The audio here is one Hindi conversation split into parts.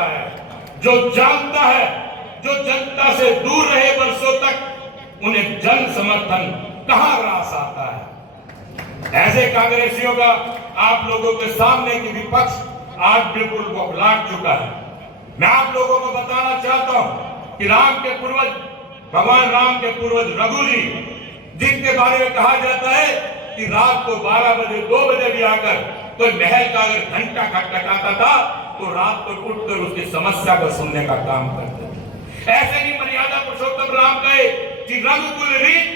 आता है, जो जानता है, जो जनता से दूर रहे वर्षों तक, उन्हें जन समर्थन कहां रास आता है। ऐसे कांग्रेसियों का आप लोगों के सामने की विपक्ष आज बिल्कुल बौखलाहट चुका है। मैं आप लोगों को बताना चाहता हूं कि राम के पूर्वज, भगवान राम के पूर्वज रघु जी, जिनके बारे में कहा जाता है कि रात को 12 बजे 2 बजे भी आकर कोई महल का अगर घंटा खटखटाता था तो रात को उठकर उसकी समस्या को सुनने का काम करते थे। ऐसे ही मर्यादा पुरुषोत्तम राम कहे कि रघुकुल रीत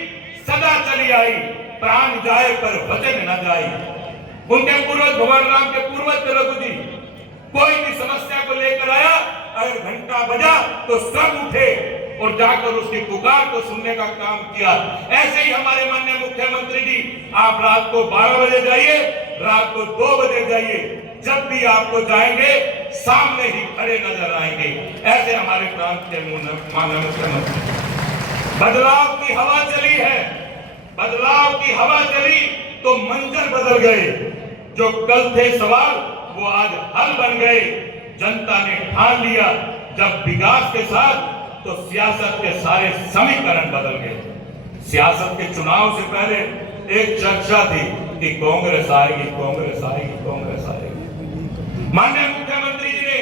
सदा चली आई, प्राण जाए पर वचन न जाए। उनके पूर्वज, भगवान राम के पूर्वज रघु जी, कोई भी समस्या को लेकर आया, अगर घंटा बजा तो सब उठे और जाकर उसकी पुकार को सुनने का काम किया। ऐसे ही हमारे माननीय मुख्यमंत्री जी, आप रात को 12 बजे जाइए, रात को 2 बजे जाइए, जब भी आपको जाएंगे सामने ही खड़े नजर आएंगे। ऐसे हमारे प्रांत के माननीय मुख्यमंत्री। बदलाव की हवा चली है, बदलाव की हवा चली तो मंजर बदल गए। जो कल थे सवाल वो आज हल बन गए। जनता ने ठान लिया जब विकास के साथ तो सियासत के सारे समीकरण बदल गए। सियासत के चुनाव से पहले एक चर्चा थी कि कांग्रेस आएगी, कांग्रेस आएगी, कांग्रेस आएगी। माननीय मुख्यमंत्री जी ने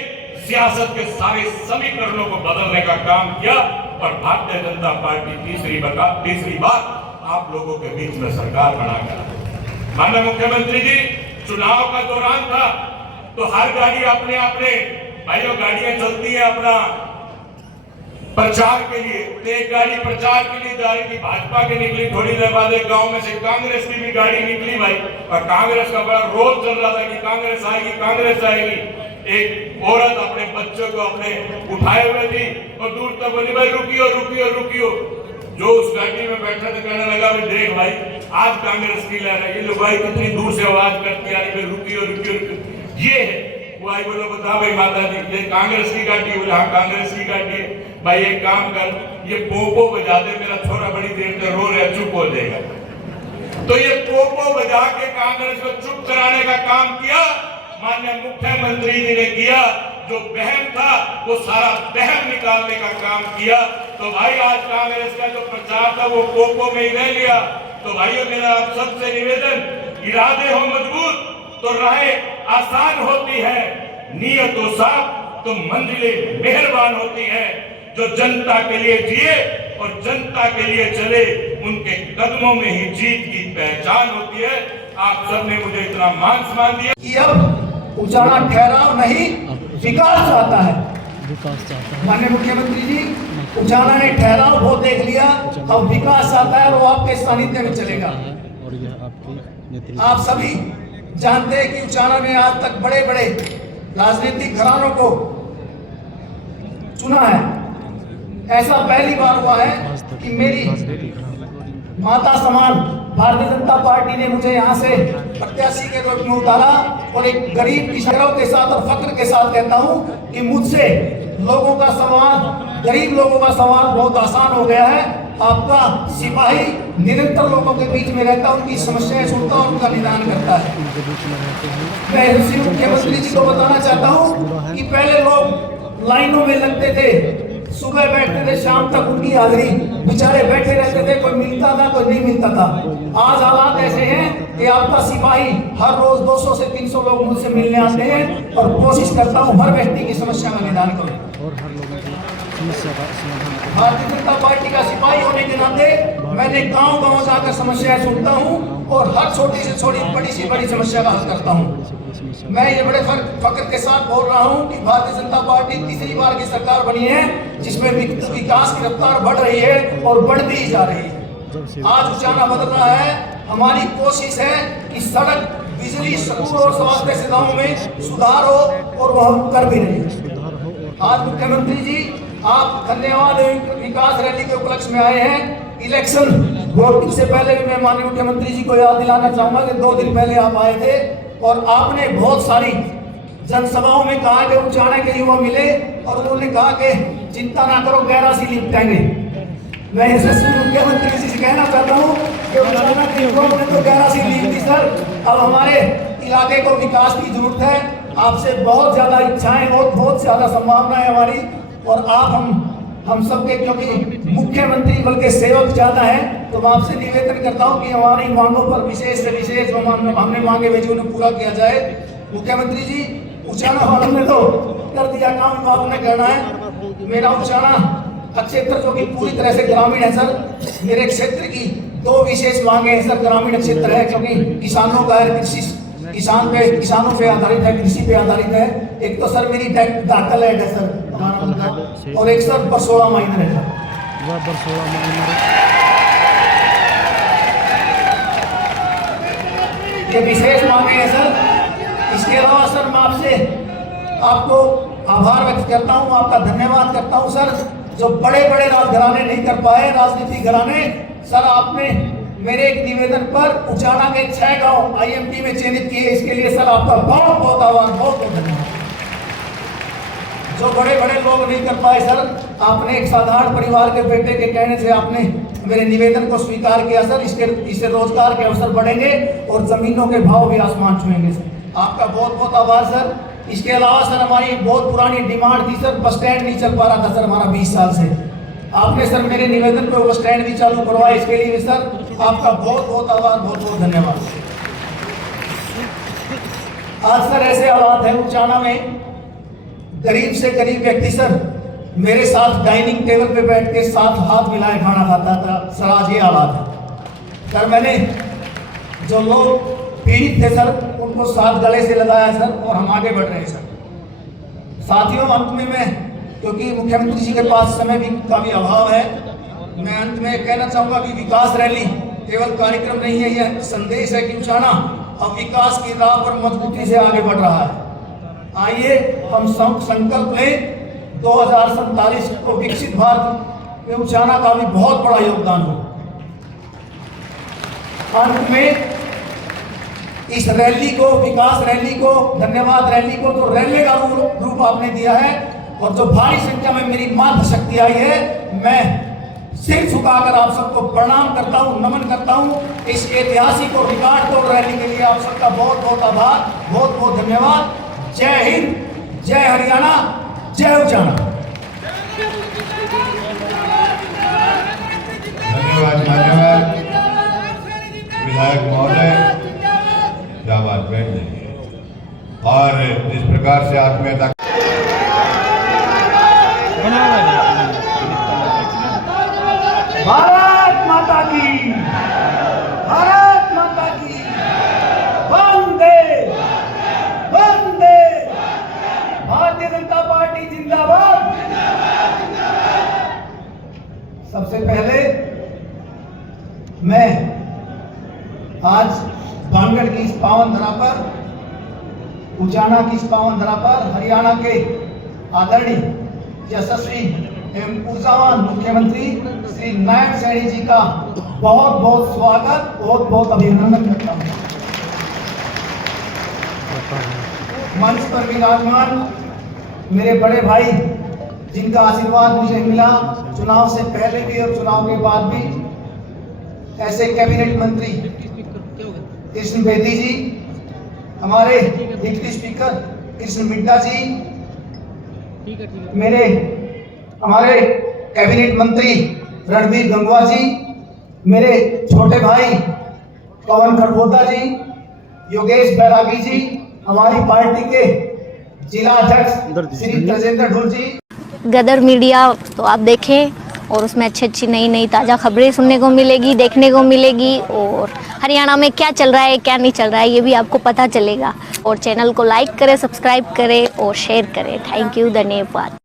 सियासत के सारे समीकरणों को बदलने का काम किया और भारतीय जनता पार्टी तीसरी बार आप लोगों के बीच में सरकार बनाकर। माननीय मुख्यमंत्री जी, चुनाव का दौरान था तो हर गाड़ी अपने अपने भाइयों गाड़ियां चलती है अपना प्रचार के लिए। एक गाड़ी प्रचार के लिए जा रही थी, भाजपा की निकली, थोड़ी देर बाद एक गांव में से कांग्रेस की भी गाड़ी निकली भाई, और कांग्रेस का बड़ा रोल चल रहा था कि कांग्रेस आएगी, कांग्रेस आएगी। एक औरत अपने बच्चों को अपने उठाए हुए थी और दूर तक बोली भाई रुकियो रुकियो रुकियो। जो उस गाड़ी में बैठा था कहने लगा भाई देख भाई आज कांग्रेस की लहर है, ये लोग भाई कितनी दूर से आवाज करती आ रही, रुकियो रुकियो रुकियो। ये है वो आई, बोलो बता भाई माता जी ये कांग्रेस की गाड़ी, बोले हाँ कांग्रेस की गाड़ी है। भाई एक काम कर, ये पोपो बजा दे, मेरा छोरा बड़ी देर से रो रहा, चुप हो जाएगा। तो ये पोपो बजा के कांग्रेस को चुप कराने का काम किया माननीय मुख्यमंत्री जी ने किया। जो बहम था वो सारा बहम निकालने का काम किया। तो भाई आज कांग्रेस का जो प्रचार था वो पोपो में ही रह लिया। तो भाइयों मेरा आप सबसे निवेदन, इरादे हो मजबूत तो राहें आसान होती है, नीयत हो साफ तो मंजिलें मेहरबान होती है। जो जनता के लिए जिए और जनता के लिए चले, उनके कदमों में ही जीत की पहचान होती है। आप सबने मुझे इतना मान सम्मान दिया कि अब उजाला ठहराव नहीं विकास चाहता है। माननीय मुख्यमंत्री जी, उजाला ने ठहराव बहुत देख लिया, अब विकास चाहता है, वो आपके सानिध्य में चलेगा। आप सभी जानते हैं कि उजाला ने आज तक बड़े बड़े राजनीतिक घरानों को चुना है। ऐसा पहली बार हुआ है कि मेरी माता समान भारतीय जनता पार्टी ने मुझे यहाँ से प्रत्याशी के रूप में उतारा और एक गरीब किसानों के साथ और फक्र के साथ कहता हूँ कि मुझसे लोगों का संवाद, गरीब लोगों का संवाद बहुत आसान हो गया है। आपका सिपाही निरंतर लोगों के बीच में रहता, उनकी समस्याएं सुनता और उनका निदान करता है। मैं मुख्यमंत्री जी को बताना चाहता हूँ कि पहले लोग लाइनों में लगते थे, सुबह बैठते थे, शाम तक उनकी हाजिरी, बेचारे बैठे रहते थे, कोई मिलता था कोई नहीं मिलता था। आज हालात ऐसे हैं कि आपका सिपाही हर रोज 200 से 300 लोग मुझसे मिलने आते हैं और कोशिश करता हूँ हर व्यक्ति की समस्या का निदान करूँ। भारतीय जनता पार्टी का सिपाही होने के नाते मैंने गांव-गांव जाकर समस्याएं सुनता हूं और हर छोटी से छोटी बड़ी से बड़ी समस्या का हल करता हूं। मैं ये बड़े फक्र के साथ बोल रहा हूं कि भारतीय जनता पार्टी तीसरी बार की सरकार बनी है, जिसमें विकास की रफ्तार बढ़ रही है और बढ़ती ही जा रही है। आज उजाला बदल रहा है। हमारी कोशिश है कि सड़क, बिजली, स्कूल और स्वास्थ्य सेवाओं में सुधार हो और वह हम कर भी रहे हैं। आज मुख्यमंत्री जी, आप धन्यवाद विकास रैली के उपलक्ष्य में आए हैं। इलेक्शन वोटिंग से पहले भी मैं माननीय मुख्यमंत्री जी को याद दिलाना चाहूंगा कि 2 दिन पहले आप आए थे और आपने बहुत सारी जनसभाओं में कहा कि उचाना के युवा मिले और उन्होंने कहा कि चिंता ना करो, 11 सीट निपटाएंगे। मैं यशस्वी मुख्यमंत्री जी से कहना चाहता हूँ कि उचाना के युवाओं ने तो 11 सीट ली थी सर, अब हमारे इलाके को विकास की जरूरत है। आपसे बहुत ज़्यादा इच्छाएं और बहुत ज़्यादा संभावनाएं हमारी, और आप हम सबके, क्योंकि मुख्यमंत्री बल्कि सेवक ज़्यादा है, तो मैं आपसे निवेदन करता हूं कि हमारी मांगों पर विशेष से विशेष हमने मांगे भेजी उन्हें पूरा किया जाए। मुख्यमंत्री जी, उचाना वालों ने तो कर दिया काम, विभाग ने करना है। मेरा उचाना क्षेत्र जो कि पूरी तरह से ग्रामीण है सर, मेरे क्षेत्र की 2 विशेष मांगे हैं सर। ग्रामीण क्षेत्र है क्योंकि किसानों का है, किसानों पे आधारित है, कृषि पे आधारित है। एक तो सर मेरी दाखल है सर, और एक सर बरसोड़ा माइनर है सर। ये विशेष मांगे हैं सर। इसके अलावा सर मैं आपको आभार व्यक्त करता हूँ, आपका धन्यवाद करता हूँ सर। जो बड़े बड़े राजघराने नहीं कर पाए, राजनीतिक घराने, सर आपने मेरे एक निवेदन पर उचाना के 6 गांव IMT में चयनित किए, इसके लिए सर आपका बहुत बहुत आभार, बहुत बहुत धन्यवाद। जो बड़े बड़े लोग नहीं कर पाए सर, आपने एक साधारण परिवार के बेटे के कहने से आपने मेरे निवेदन को स्वीकार किया सर। इससे रोजगार के अवसर बढ़ेंगे और जमीनों के भाव भी आसमान छुएंगे सर। आपका बहुत बहुत आभार सर। इसके अलावा सर हमारी बहुत पुरानी डिमांड थी सर, बस स्टैंड नहीं चल पा रहा था सर हमारा 20 साल से। आपने सर मेरे निवेदन पर बस स्टैंड भी चालू करवाया, इसके लिए सर आपका बहुत बहुत आभार, बहुत बहुत धन्यवाद। आज सर ऐसे हालात है उचाना में, गरीब से गरीब व्यक्ति सर मेरे साथ डाइनिंग टेबल पे बैठ के साथ हाथ मिलाए खाना खाता था सर। आज ये हालात है सर। मैंने जो लोग पीड़ित थे सर उनको साथ गले से लगाया सर, और हम आगे बढ़ रहे हैं सर। साथियों, अंत में मैं, क्योंकि मुख्यमंत्री जी के पास समय भी का भी अभाव है, मैं अंत में कहना चाहूँगा कि विकास रैली केवल कार्यक्रम नहीं है, यह संदेश है कि उचाना अब विकास की राह पर मजबूती से आगे बढ़ रहा है। आइए हम संकल्प लें 2047 को विकसित भारत में उचाना का भी बहुत बड़ा योगदान हो। अंत में इस रैली को, विकास रैली को, धन्यवाद रैली को तो रैली का रूप आपने दिया है, और जो भारी संख्या में मेरी मातृ शक्ति आई है, मैं सिर झुकाकर आप सबको प्रणाम करता हूं, नमन करता हूं। इस ऐतिहासिक और रिकॉर्ड तोड़ रैली के लिए आप सबका बहुत बहुत आभार, बहुत बहुत धन्यवाद। जय हिंद, जय हरियाणा, जय उचाना। धन्यवाद मान्यवर विधायक महोदय, क्या बात बैठ जाइए। और जिस प्रकार से आत्मीयता भारत माता की, भारत माता की, वंदे वंदे, भारतीय जनता पार्टी जिंदाबाद। सबसे पहले मैं आज भानगढ़ की इस पावन धरा पर, उचाना की इस पावन धरा पर हरियाणा के आदरणीय यशस्वी एवं ऊर्जावान मुख्यमंत्री श्री नारायण सैनी जी का बहुत बहुत स्वागत, बहुत बहुत अभिनंदन करता हूँ। मंच पर विराजमान मेरे बड़े भाई, जिनका आशीर्वाद मुझे मिला चुनाव से पहले भी और चुनाव के बाद भी, ऐसे कैबिनेट मंत्री कृष्ण बेदी जी, हमारे डिप्टी स्पीकर कृष्ण मिड्डा जी, हमारे कैबिनेट मंत्री रणबीर गंगवा जी, मेरे छोटे भाई पवन खड़गोता जी, योगेश बैरागी जी, हमारी पार्टी के जिला अध्यक्ष श्री तजेंद्र ढोल जी। गदर मीडिया तो आप देखें, और उसमें अच्छी अच्छी नई ताज़ा खबरें सुनने को मिलेगी, देखने को मिलेगी, और हरियाणा में क्या चल रहा है क्या नहीं चल रहा है ये भी आपको पता चलेगा। और चैनल को लाइक करें, सब्सक्राइब करें और शेयर करें। थैंक यू, धन्यवाद।